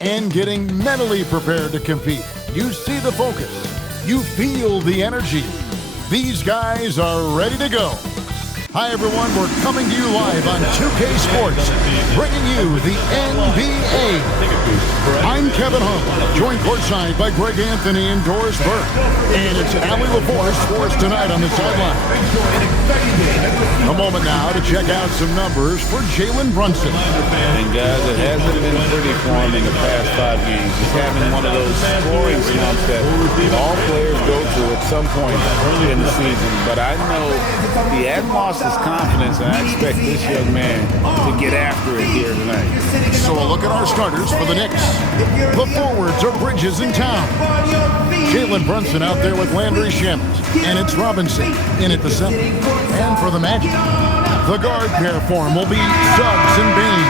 And getting mentally prepared to compete. You see the focus. You feel the energy. These guys are ready to go. Hi, everyone. We're coming to you live on 2K Sports, bringing you the NBA. I'm Kevin Hunt, joined courtside by Greg Anthony and Doris Burke. And it's Allie LaForce for us tonight on the sideline. A moment now to check out some numbers for Jalen Brunson. And guys, it hasn't been pretty for him in the past 5 games. He's having one of those scoring slumps that all players go through at some point early in the season. But I know he hasn't lost his confidence, and I expect this young man to get after it here tonight. So a look at our starters for the Knicks. The forwards are Bridges in town. Jalen Brunson out there with Landry Shamet. And it's Robinson in at the center. And for the Magic, the guard pair form will be Suggs and Bain.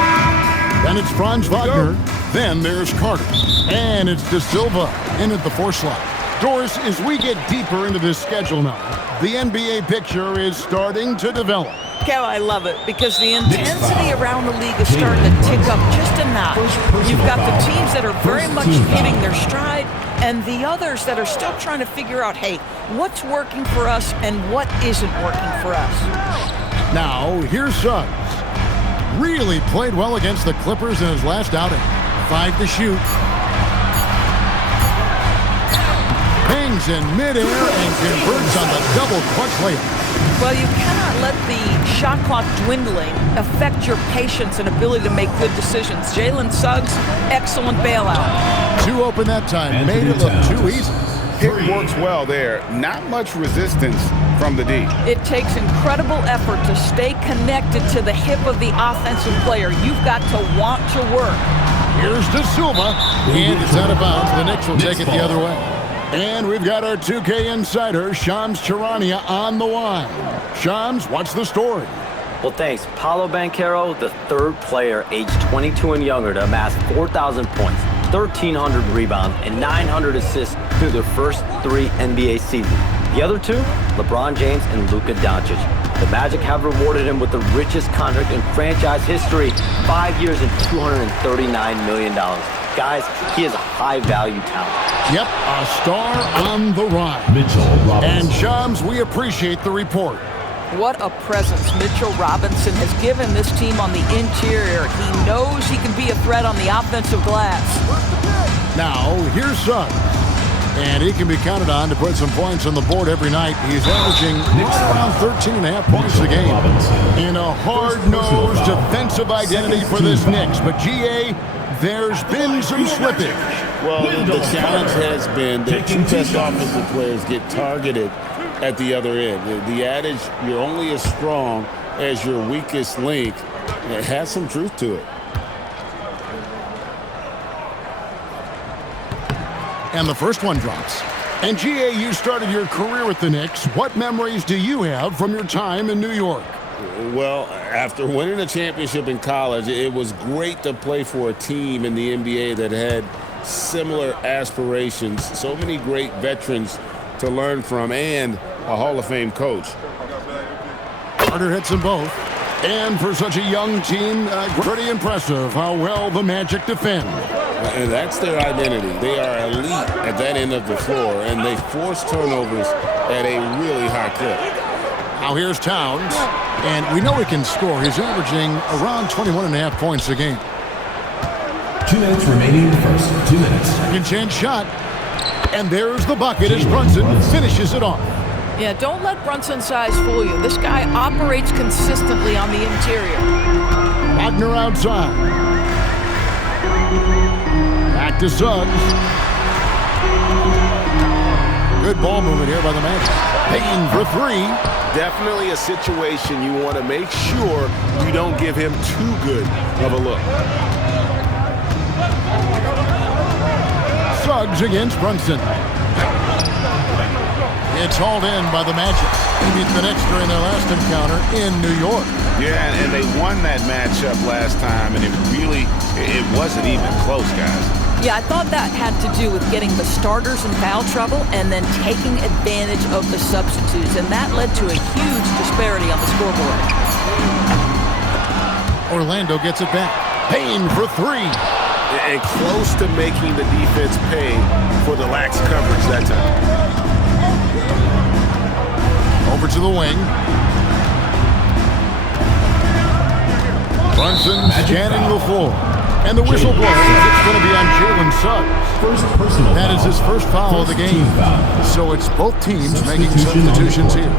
Then it's Franz Wagner. Then there's Carter. And it's De Silva in at the 4 slot. Doris, as we get deeper into this schedule now, the NBA picture is starting to develop. Kev, I love it because the intensity around the league is starting to tick up just a notch. You've got the teams that are very much hitting their stride and the others that are still trying to figure out, hey, what's working for us and what isn't working for us. Now, here's Suggs. Really played well against the Clippers in his last outing. 5 to shoot. Hangs in midair and converts on the double clutch layup. Well, you cannot let the shot clock dwindling affect your patience and ability to make good decisions. Jalen Suggs, excellent bailout. 2 open that time, made it look too easy. It works well there. Not much resistance from the D. It takes incredible effort to stay connected to the hip of the offensive player. You've got to want to work. Here's De Silva, and it's out of bounds. The Knicks will take it the other way. And we've got our 2K insider, Shams Charania, on the line. Shams, what's the story? Well, thanks. Paolo Banchero, the 3rd player aged 22 and younger to amass 4,000 points, 1,300 rebounds, and 900 assists through their first 3 NBA seasons. The other 2, LeBron James and Luka Doncic. The Magic have rewarded him with the richest contract in franchise history, 5 years and $239 million. Guys, he is a high-value talent. Yep, a star on the rise. Mitchell Robinson. And Shams, we appreciate the report. What a presence Mitchell Robinson has given this team on the interior. He knows he can be a threat on the offensive glass. Now, here's Suggs. And he can be counted on to put some points on the board every night. He's averaging around 13.5 points a game. In a hard-nosed defensive identity for this Knicks. But, GA, there's been some slippage. Well, the challenge has been that 2 best offensive players get targeted at the other end. The adage, you're only as strong as your weakest link, it has some truth to it. And the first one drops. And GA, you started your career with the Knicks. What memories do you have from your time in New York? Well, after winning a championship in college, it was great to play for a team in the NBA that had similar aspirations. So many great veterans to learn from and a Hall of Fame coach. Carter hits them both. And for such a young team, pretty impressive how well the Magic defend. And that's their identity. They are elite at that end of the floor, and they force turnovers at a really high clip. Now here's Towns, and we know he can score. He's averaging around 21.5 points a game. 2 minutes remaining in the first. 2 minutes. Second chance shot. And there's the bucket as Brunson finishes it off. Yeah, don't let Brunson's size fool you. This guy operates consistently on the interior. Wagner outside. Back to Suggs. Good ball movement here by the Magic. Payne for 3. Definitely a situation you want to make sure you don't give him too good of a look. Suggs against Brunson. It's hauled in by the Magic. They beat the Knicks during their last encounter in New York. Yeah, and they won that matchup last time, and it wasn't even close, guys. Yeah, I thought that had to do with getting the starters in foul trouble and then taking advantage of the substitutes, and that led to a huge disparity on the scoreboard. Orlando gets it back. Payne for three. And close to making the defense pay for the lax coverage that time. Over to the wing. Brunson scanning the floor. And the whistle blows. It's going to be on Jalen Suggs. That is his first foul of the game. So it's both teams making substitutions here.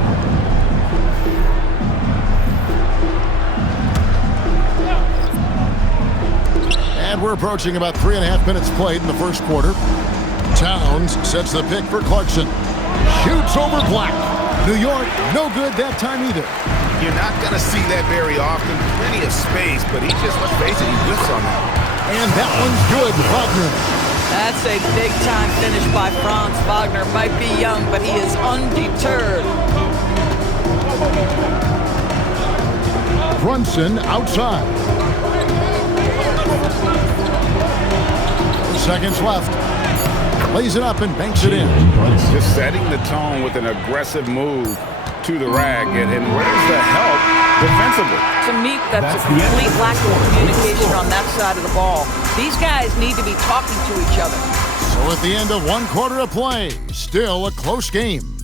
And we're approaching about 3.5 minutes played in the first quarter. Towns sets the pick for Clarkson. Shoots over Black. New York, no good that time either. You're not going to see that very often. Plenty of space, but he just, let's face it, he whiffs on that. And that one's good, Wagner. That's a big-time finish by Franz Wagner. Might be young, but he is undeterred. Brunson outside. 4 seconds left. Lays it up and banks it in. Just setting the tone with an aggressive move to the rack. And where's the help defensively? To me, that's a complete lack of communication on that side of the ball. These guys need to be talking to each other. So at the end of 1 quarter of play, still a close game.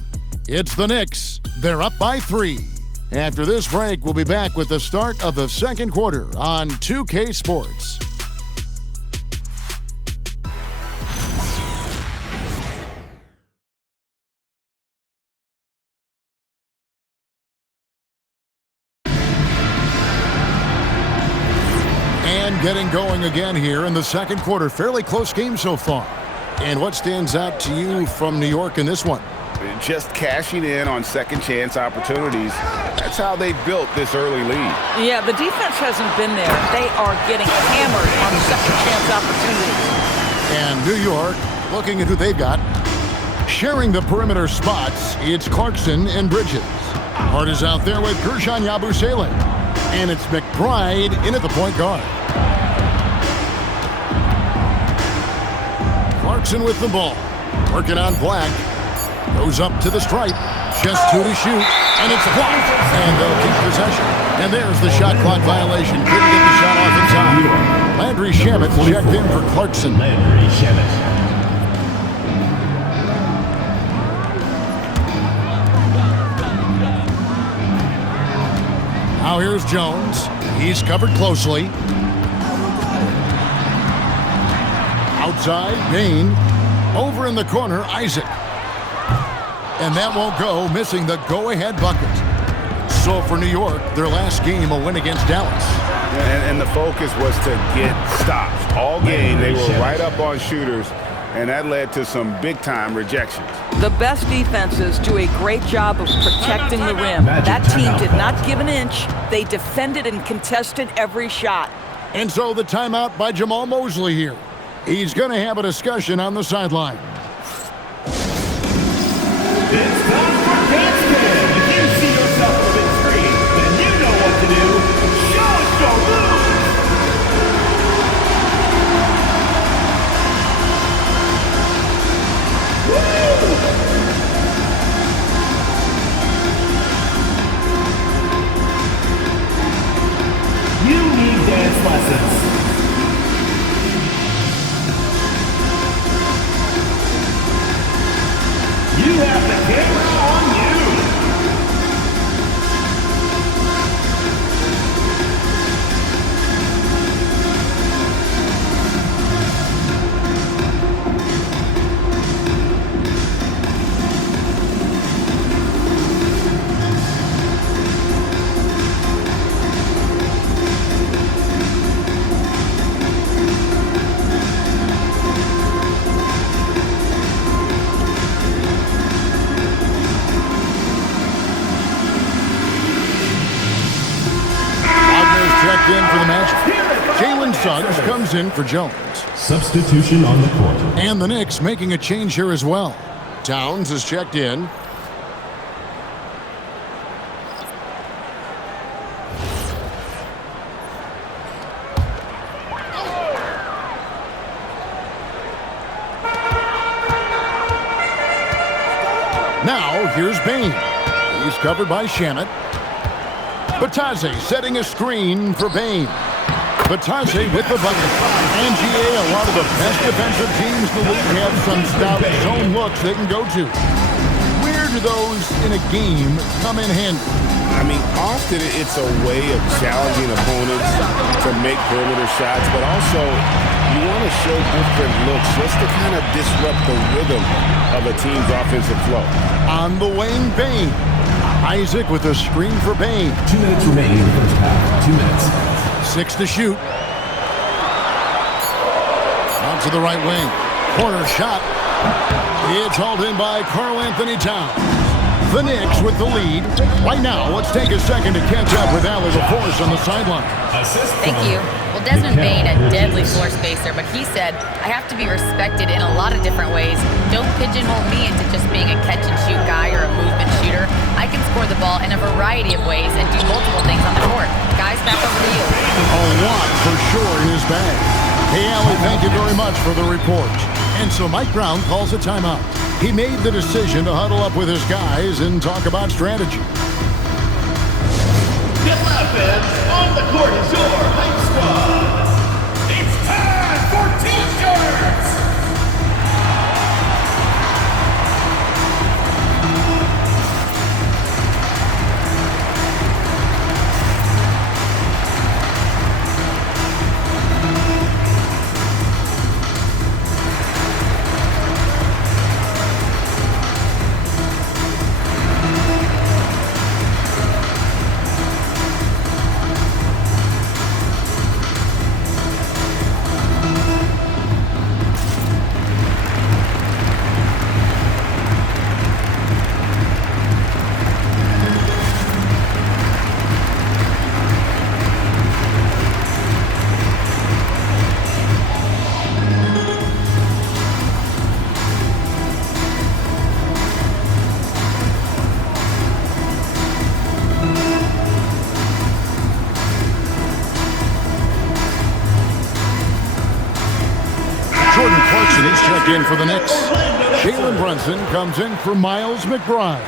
It's the Knicks. They're up by 3. After this break, we'll be back with the start of the second quarter on 2K Sports. And getting going again here in the second quarter. Fairly close game so far. And what stands out to you from New York in this one? Just cashing in on second chance opportunities. That's how they built this early lead. Yeah, the defense hasn't been there. They are getting hammered on second chance opportunities. And New York, looking at who they've got. Sharing the perimeter spots, it's Clarkson and Bridges. Hart is out there with Gershon Yabusele. And it's McBride in at the point guard. Clarkson with the ball. Working on Black. Goes up to the stripe. Just 2 to shoot. And it's blocked. And they'll keep possession. And there's the shot clock violation. Couldn't get the shot off in time. Landry Shamet checked in for Clarkson. Landry Shamet. Now here's Jones. He's covered closely. Outside, Payne. Over in the corner, Isaac. And that won't go, missing the go-ahead bucket. So for New York, their last game, a win against Dallas. And the focus was to get stops. All game, they were right up on shooters, and that led to some big-time rejections. The best defenses do a great job of protecting the rim. That team did not give an inch. They defended and contested every shot. And so the timeout by Jamal Mosley here. He's going to have a discussion on the sideline. It's time for Matchday. If you see yourself on the big screen, then you know what to do. Show us your moves. You need dance lessons. You have the camera on you. In for the match. Jalen Suggs comes in for Jones. Substitution on the court. And the Knicks making a change here as well. Towns is checked in. Now here's Payne. He's covered by Shamet. Batase setting a screen for Bane. Batase with the bucket. And GA, a lot of the best defensive teams in the league have some stout zone looks they can go to. Where do those in a game come in handy? I mean, often it's a way of challenging opponents to make perimeter shots, but also you want to show different looks just to kind of disrupt the rhythm of a team's offensive flow. On the wing, Bane. Isaac with a screen for Bane. 2 minutes remaining in the first half. 2 minutes. 6 to shoot. Out to the right wing. Corner shot. It's hauled in by Karl Anthony Towns. The Knicks with the lead. Right now, let's take a second to catch up with Allie LaForce on the sideline. Thank you. Well, Desmond Bane, a deadly floor spacer, but he said, I have to be respected in a lot of different ways. Don't pigeonhole me into just being a catch-and-shoot guy or a movement shooter. I can score the ball in a variety of ways and do multiple things on the court. Guys, back over to you. A lot for sure in his bag. Hey, Allie, thank you very much for the report. And so Mike Brown calls a timeout. He made the decision to huddle up with his guys and talk about strategy. Get offense on the court is your hype squad. It's time for T-shirts. He's checked in for the Knicks. Jalen Brunson comes in for Miles McBride.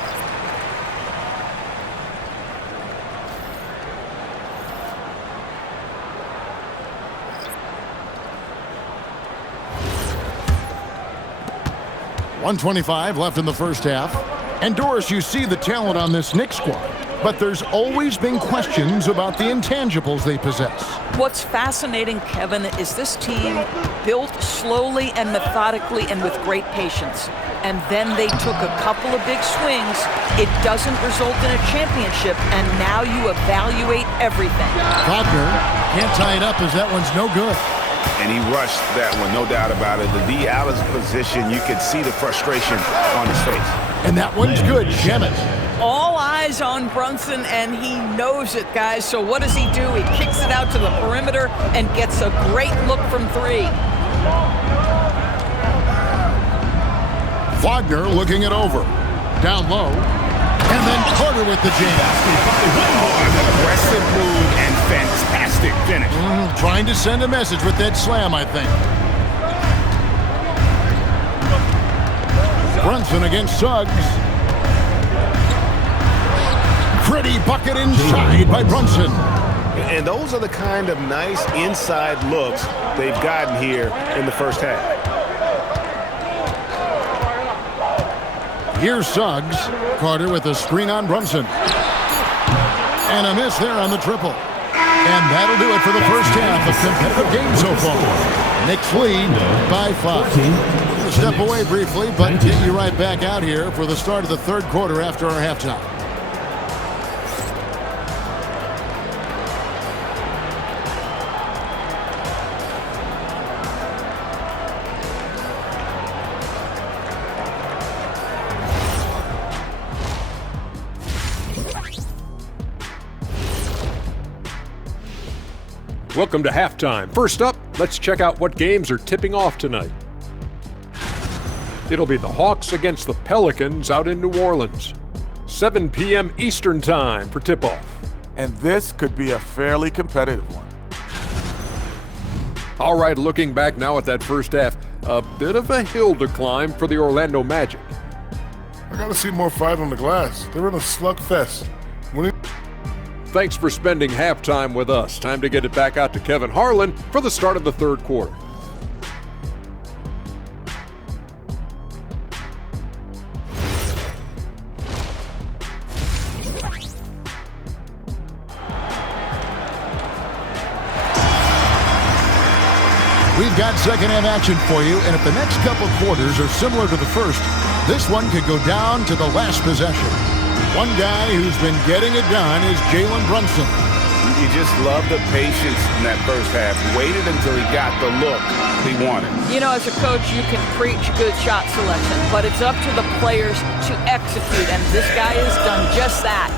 .125 left in the first half. And Doris, you see the talent on this Knicks squad, but there's always been questions about the intangibles they possess. What's fascinating, Kevin, is this team built slowly and methodically and with great patience. And then they took a couple of big swings. It doesn't result in a championship, and now you evaluate everything. Wagner can't tie it up as that one's no good. And he rushed that one, no doubt about it. The D out of position, you could see the frustration on his face. And that one's good. Shemet. All eyes on Brunson, and he knows it, guys. So what does he do? He kicks it out to the perimeter and gets a great look from three. Wagner looking it over. Down low. And then Carter with the jam. Aggressive move and fantastic finish. Trying to send a message with that slam, I think. Brunson against Suggs. Pretty bucket inside by Brunson. And those are the kind of nice inside looks they've gotten here in the first half. Here's Suggs. Carter with a screen on Brunson. And a miss there on the triple. And that'll do it for the first half. A competitive game so far. Knicks lead by 5. We'll step away briefly, but get you right back out here for the start of the third quarter after our halftime. Welcome to halftime. First up, let's check out what games are tipping off tonight. It'll be the Hawks against the Pelicans out in New Orleans. 7 p.m. Eastern time for tip-off. And this could be a fairly competitive one. All right, looking back now at that first half, a bit of a hill to climb for the Orlando Magic. I gotta see more fight on the glass. They're in a slugfest. thanks for spending halftime with us. Time to get it back out to Kevin Harlan for the start of the third quarter. We've got second-half action for you, and if the next couple quarters are similar to the first, this one could go down to the last possession. One guy who's been getting it done is Jalen Brunson. You just love the patience in that first half. Waited until he got the look he wanted. You know, as a coach, you can preach good shot selection, but it's up to the players to execute, and this guy has done just that.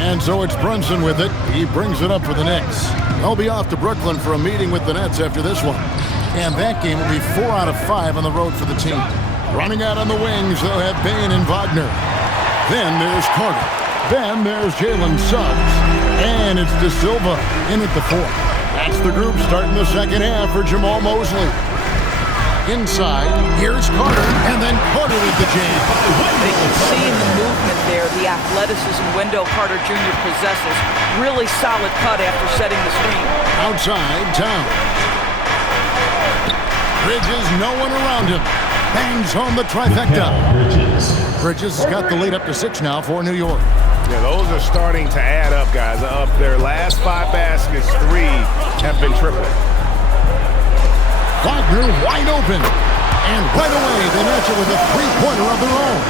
And so it's Brunson with it. He brings it up for the Knicks. They'll be off to Brooklyn for a meeting with the Nets after this one. And that game will be 4 out of 5 on the road for the team. Running out on the wings, they'll have Bain and Wagner. Then there's Carter. Then there's Jalen Suggs. And it's De Silva in at the 4. That's the group starting the second half for Jamal Mosley. Inside, here's Carter, and then Carter with the jam. They can see in the movement there the athleticism Wendell Carter Jr. possesses. Really solid cut after setting the screen. Outside, Towns. Bridges, no one around him. Bangs home the trifecta. Bridges has got the lead up to 6 now for New York. Yeah, those are starting to add up, guys. Up their last 5 baskets, 3 have been triple. Wagner wide open. And right away, they match it with a three-pointer of their own.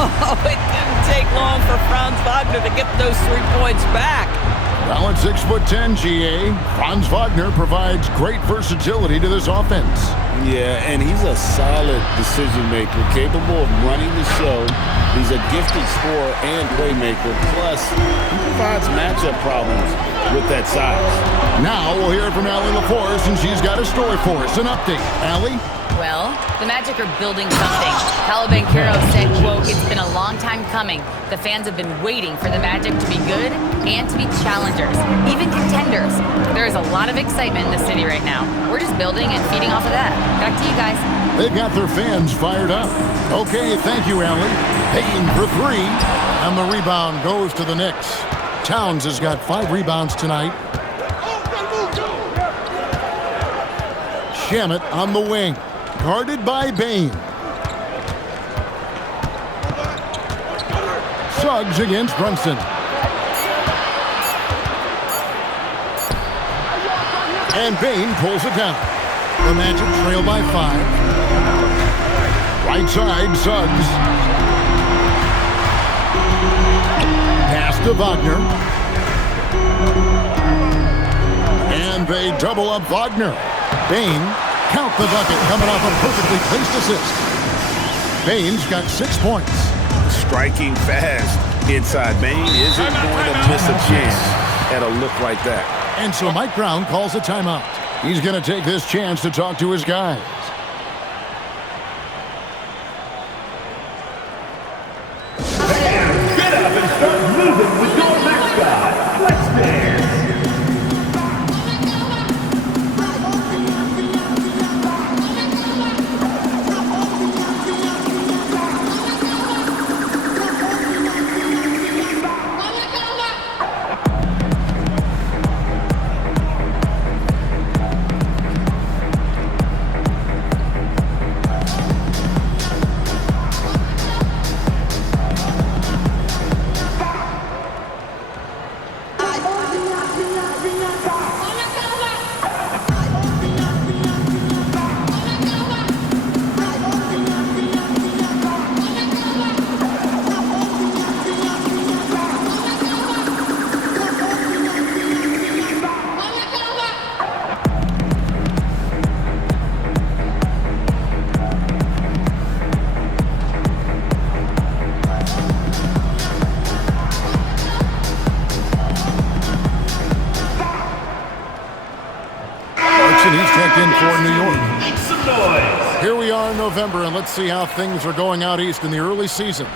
Oh, it didn't take long for Franz Wagner to get those 3 points back. Well, at 6'10", GA, Franz Wagner provides great versatility to this offense. Yeah, and he's a solid decision maker, capable of running the show. He's a gifted scorer and playmaker. Plus, he provides matchup problems with that size. Now we'll hear from Allie LaForce, and she's got a story for us. An update. Allie? Well, the Magic are building something. Paolo Banchero said, quote, "It's been a long time coming. The fans have been waiting for the Magic to be good and to be challengers, even contenders. There is a lot of excitement in the city right now. We're just building and feeding off of that. Back to you guys." They've got their fans fired up. Okay, thank you, Allie. Payton for 3, and the rebound goes to the Knicks. Towns has got 5 rebounds tonight. Shamet on the wing. Guarded by Bain. Suggs against Brunson. And Bain pulls it down. The Magic trail by 5. Right side, Suggs. Pass to Wagner. And they double up Wagner. Bain, count the bucket, coming off a perfectly placed assist. Bain's got 6 points. Striking fast inside. Bain isn't going to miss a chance at a look like that. And so Mike Brown calls a timeout. He's going to take this chance to talk to his guys. Get up and start moving with your mascot. Let's dance. For New York. Make some noise. Here we are in November, and let's see how things are going out east in the early season.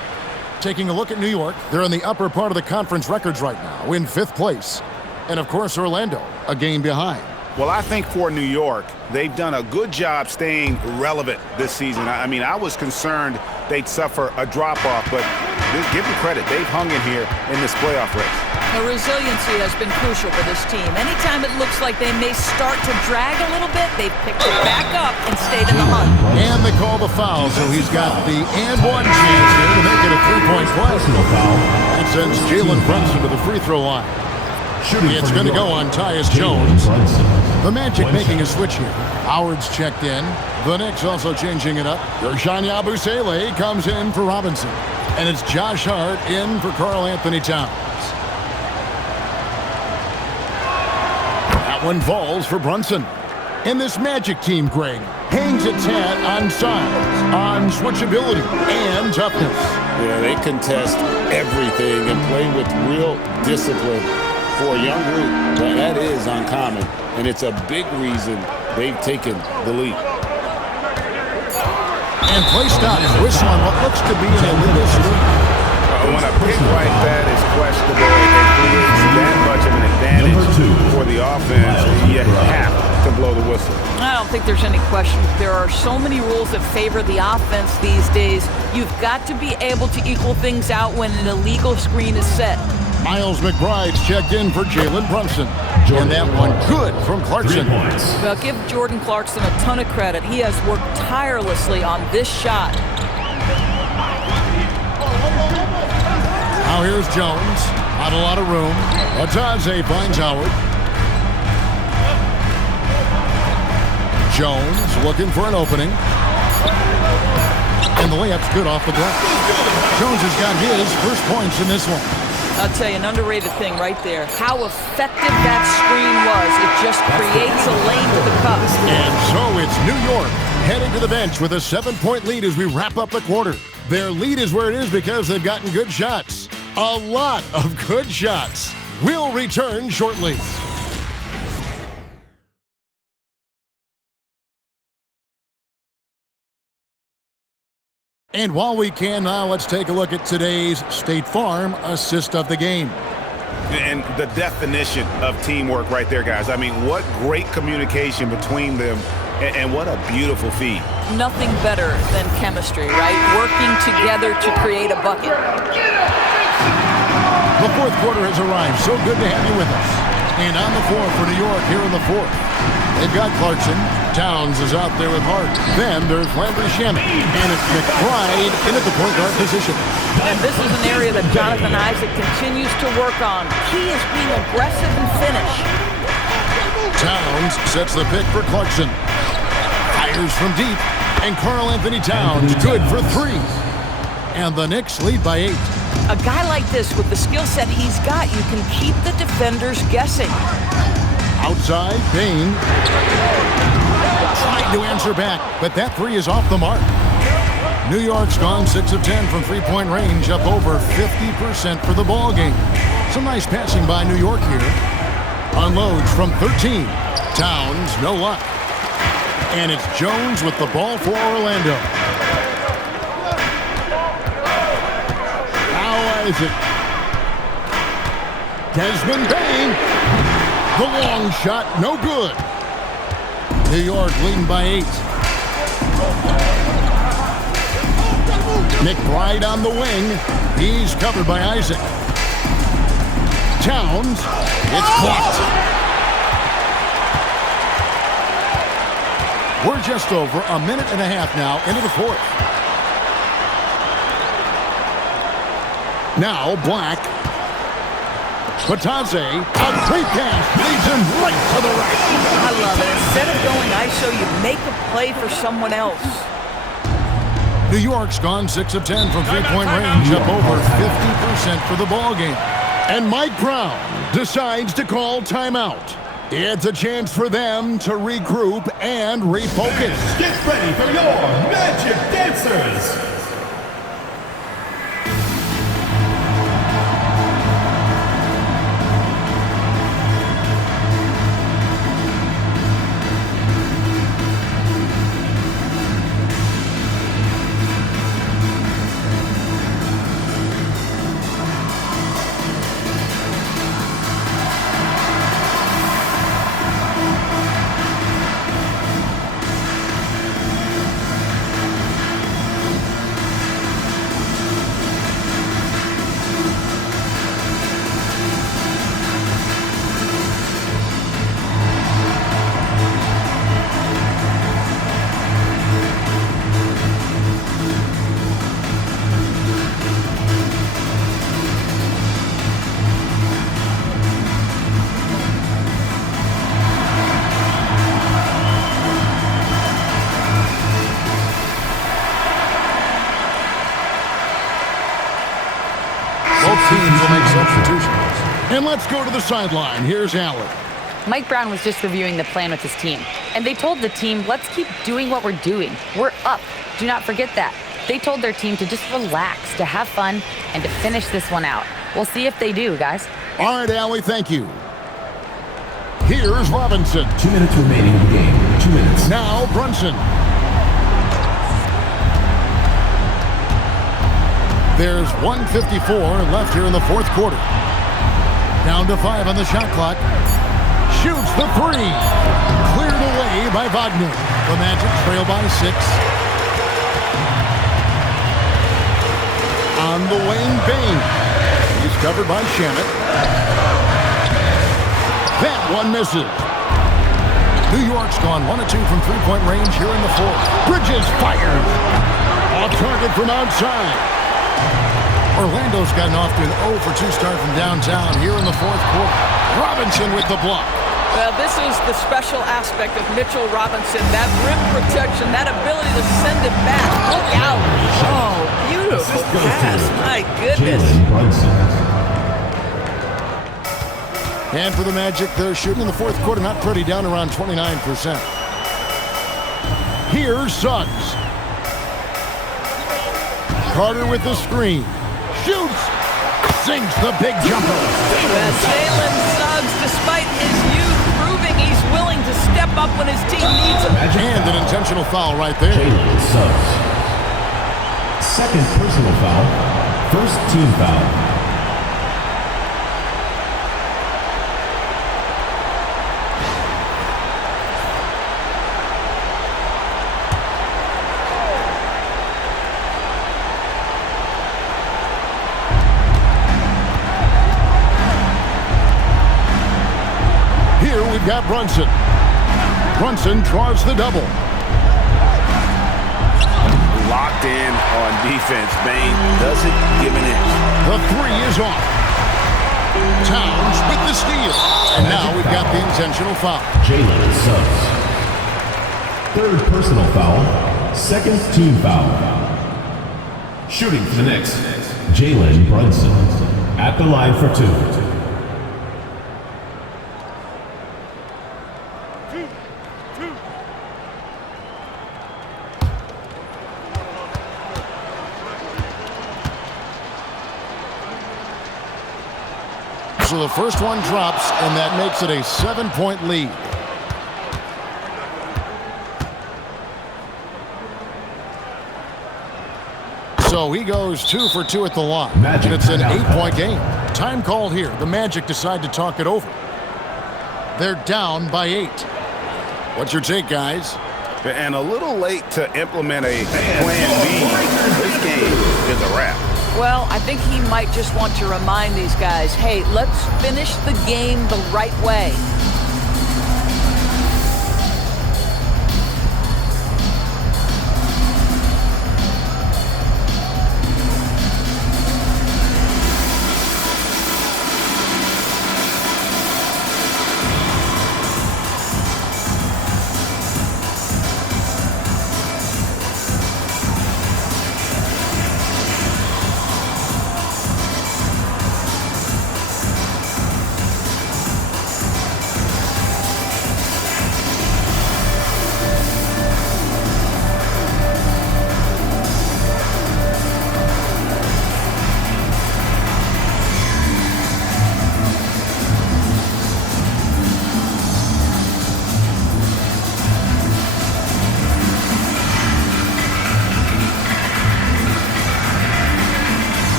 Taking a look at New York, they're in the upper part of the conference records right now, in 5th place. And of course, Orlando, a game behind. Well, I think for New York, they've done a good job staying relevant this season. I mean, I was concerned they'd suffer a drop-off, but give them credit. They've hung in here in this playoff race. The resiliency has been crucial for this team. Anytime it looks like they may start to drag a little bit, they've picked it back up and stayed in the hunt. And they call the foul, so he's got the and one chance here to make it a three-point play. That sends Jalen Brunson to the free throw line. It's going to go on Tyus Jones. The Magic making a switch here. Howard's checked in. The Knicks also changing it up. Gershon Yabusele comes in for Robinson. And it's Josh Hart in for Karl Anthony Towns. That one falls for Brunson. And this Magic team, Greg, hangs its hat on size, on switchability, and toughness. Yeah, they contest everything and play with real discipline. For a young group, that is uncommon, and it's a big reason they've taken the lead. And play stops. Whistle on what looks to be an illegal screen. When a pick like that is questionable and creates that much of an advantage for the offense, you have to blow the whistle. I don't think there's any question. There are so many rules that favor the offense these days. You've got to be able to equal things out when an illegal screen is set. Miles McBride's checked in for Jalen Brunson. And that one good from Clarkson. Well, give Jordan Clarkson a ton of credit. He has worked tirelessly on this shot. Now here's Jones. Not a lot of room. Ataze finds Howard. Jones looking for an opening. And the layup's good off the glass. Jones has got his first points in this one. I'll tell you, an underrated thing right there. How effective that screen was. It just creates a lane to the cup. And so it's New York heading to the bench with a 7-point lead as we wrap up the quarter. Their lead is where it is because they've gotten good shots. A lot of good shots. We'll return shortly. And while we can now, let's take a look at today's State Farm assist of the game. And the definition of teamwork right there, guys. I mean, what great communication between them, and what a beautiful feed. Nothing better than chemistry, right? Working together to create a bucket. The fourth quarter has arrived. So good to have you with us. And on the floor for New York here in the fourth. They've got Clarkson. Towns is out there with Hart. Then there's Landry Shamet. And it's McBride in at the point guard position. And this is an area that Jonathan Isaac continues to work on. Key is being aggressive and finish. Towns sets the pick for Clarkson. Fires from deep. And Karl Anthony Towns good for three. And the Knicks lead by 8. A guy like this with the skill set he's got, you can keep the defenders guessing. Outside, Payne trying to answer back, but that three is off the mark. New York's gone 6 of 10 from three-point range, up over 50% for the ball game. Some nice passing by New York here. Unloads from 13. Towns, no luck. And it's Jones with the ball for Orlando. Now Isaac. Desmond Bain. The long shot, no good. New York leading by 8. McBride on the wing. He's covered by Isaac. Towns. It's blocked. We're just over a minute and a half now into the fourth. Now Black. Ataze, a great pass, leads him right to the rack. I love it. Instead of going ISO, you make a play for someone else. New York's gone 6 of 10 from three-point range, up over 50% for the ball game. And Mike Brown decides to call timeout. It's a chance for them to regroup and refocus. Get ready for your Magic Dancers. substitutions. And let's go to the sideline. Here's Allen. Mike Brown was just reviewing the plan with his team, and they told the team, let's keep doing what we're doing. We're up. Do not forget that. They told their team to just relax, to have fun, and to finish this one out. We'll see if they do, guys. All right, Allie, thank you. Here's Robinson. 2 minutes remaining in the game. 2 minutes. Now Brunson. There's 1:54 left here in the fourth quarter. Down to 5 on the shot clock. Shoots the three. Cleared away by Wagner. The Magic trail by 6. On the wing, Bain. He's covered by Shannon. That one misses. New York's gone 1 of 2 from three-point range here in the fourth. Bridges fires. Off target from outside. Orlando's gotten off to an 0 for 2 start from downtown here in the fourth quarter. Robinson with the block. Well, this is the special aspect of Mitchell Robinson, that rim protection, that ability to send it back. Look out. Oh, beautiful pass. My goodness. And for the Magic, they're shooting in the fourth quarter, not pretty, down around 29%. Here's Suggs. Carter with the screen. Shoots. Sinks the big jumper. Well, Jalen Suggs, despite his youth, proving he's willing to step up when his team needs him. And an intentional foul right there. Jalen Suggs. Second personal foul. First team foul. We've got Brunson. Brunson draws the double. Locked in on defense. Bain doesn't give an inch. The three is off. Towns with the steal. And now we've got the intentional foul. Jalen Suggs. Third personal foul. Second team foul. Shooting for the Knicks, Jalen Brunson. At the line for 2. So the first one drops, and that makes it a 7-point lead. So he goes 2 for 2 at the line, and it's an 8-point game. Time called here. The Magic decide to talk it over. They're down by 8. What's your take, guys? And a little late to implement a plan B. This game is a wrap. Well, I think he might just want to remind these guys, hey, let's finish the game the right way.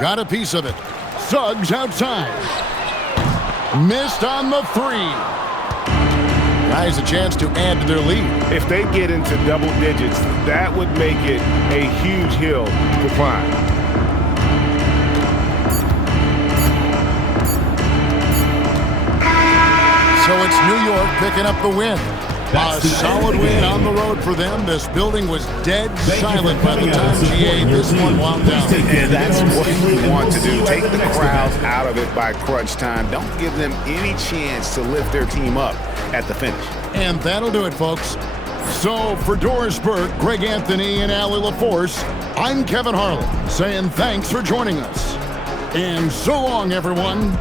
Got a piece of it. Suggs outside. Missed on the 3. Guys, a chance to add to their lead. If they get into double digits, that would make it a huge hill to climb. So Now it's New York picking up the win. A solid win on the road for them. This building was dead silent by the time GA this one wound down. And that's what you want to do. Take the crowds out of it by crunch time. Don't give them any chance to lift their team up at the finish. And that'll do it, folks. So for Doris Burke, Greg Anthony, and Allie LaForce, I'm Kevin Harlan saying thanks for joining us. And so long, everyone.